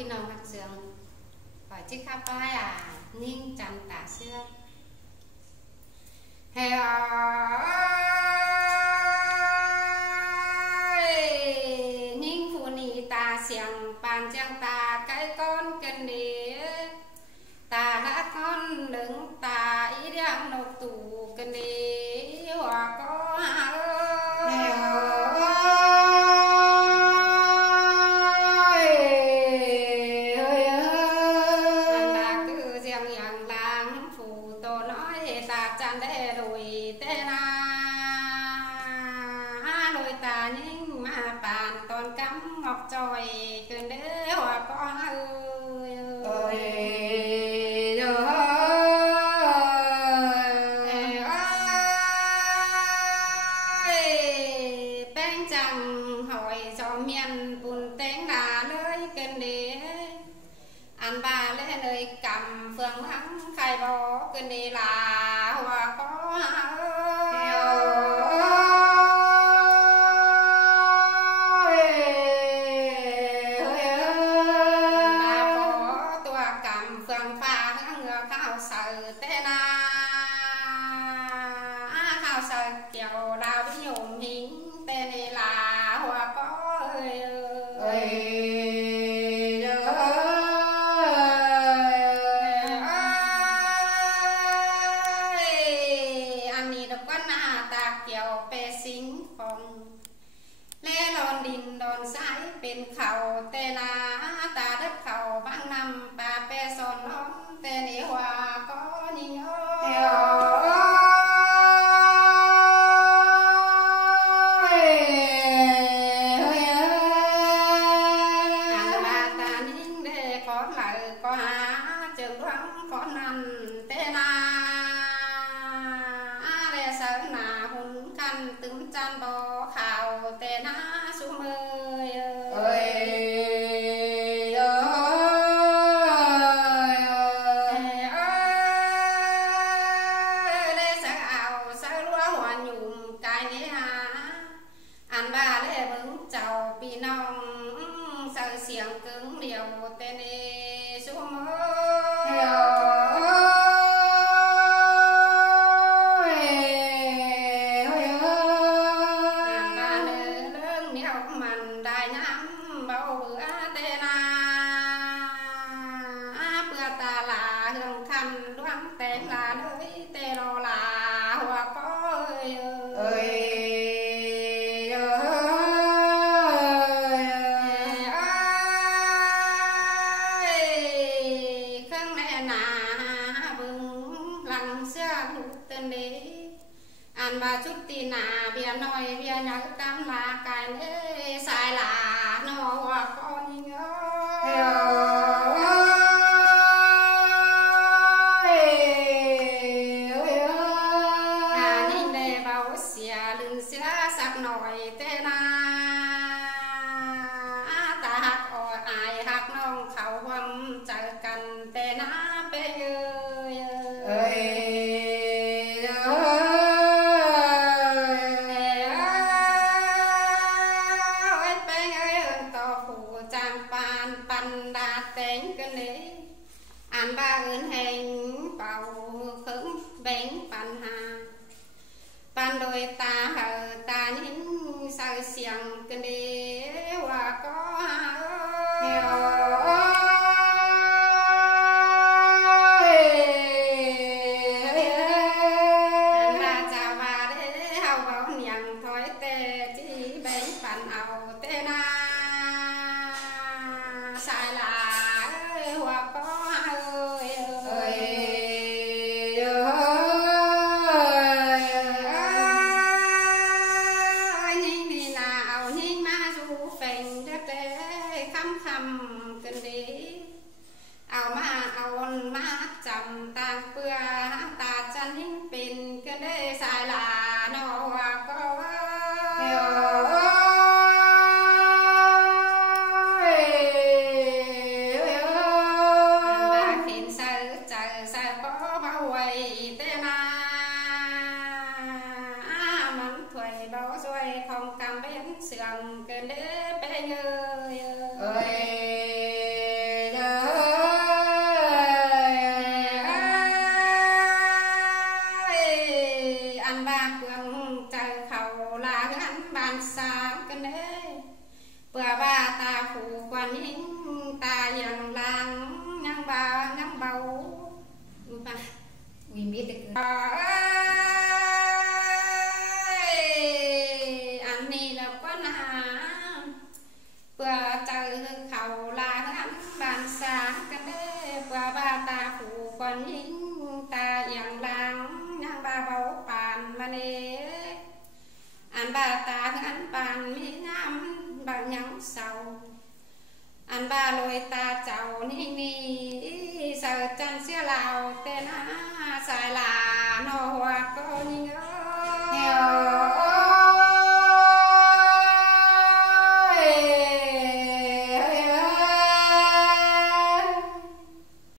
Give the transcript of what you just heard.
พี่น้องหักเสืองปล่อยจิ๊กข้าป้ายนิ่งจันตาเสื้อเฮ้ยนิ่งผู้นีตาเสียงปานจังตาไก่ก้อนกันเดียตาละท่อนหนึ่งตาอีเดียงนกตู่กันเดียว่าก็จอยเกินเด้อว่าก็แป้งจังหอยจอมเมียนปุ่นเต้งนาเลยเกินเด้ออันบาเลยเลยกำเฟืองทั้งใครบอกเกินเด้อลาว่าก็เป็นเขาเตนาตาดับเขาบางนำปาเปซอนน้องเตนิวาก็นิโยอันบาตานิ่งเดขอไหลก็หาจึงรังขอนันเตนาเรศนาหุ่นกันตึงจันบ่ข่าวเตนาสุเมยเสียงกึ่งเดียวเตเนสุโมอันมาชุดตีนาเบียน้อยเบียยักตำลากายเอ้สายลาโนว่าก็ยิ่งนิ่งได้เบาเสียลืมเสียสักหน่อยเตนาตาหักอ่อยอายหักน้องเขาหวมเจอกันเตนาไปอันบ้าเอินแห่งเป่าคึ้งแบ่งปัญหาปันโดยตาเหอตานิ่งใส่เสียงกันเดียว่าก็มาจะว่าได้เฮาเบาอย่างถอยแต่จีแบ่งปันเอาเตนาสายลาว่าก็เอามาเอามาจำตาเปื่อตาจันหิ้งเป็นก็ได้สายลาโนว่าก็เห็นใส่ใจใส่ก็เบาไว้เตนามันถวยเบาช่วยของกำเป็นเสื่อมเกินเด้ไปเงย vừa ba ta phụ quan những ta dần làng nhang ba nhang bầu ba mình biết được anh này là quan hà vừa từ khẩu là anh bàn sáng cái đấy vừa ba ta phụ quan những ta dần làng nhang ba bầu bàn mà nè anh ba ta anh bàn mi nam bằng nhắn sầu anh ba lôi ta chào ni ni sợ chân xưa lào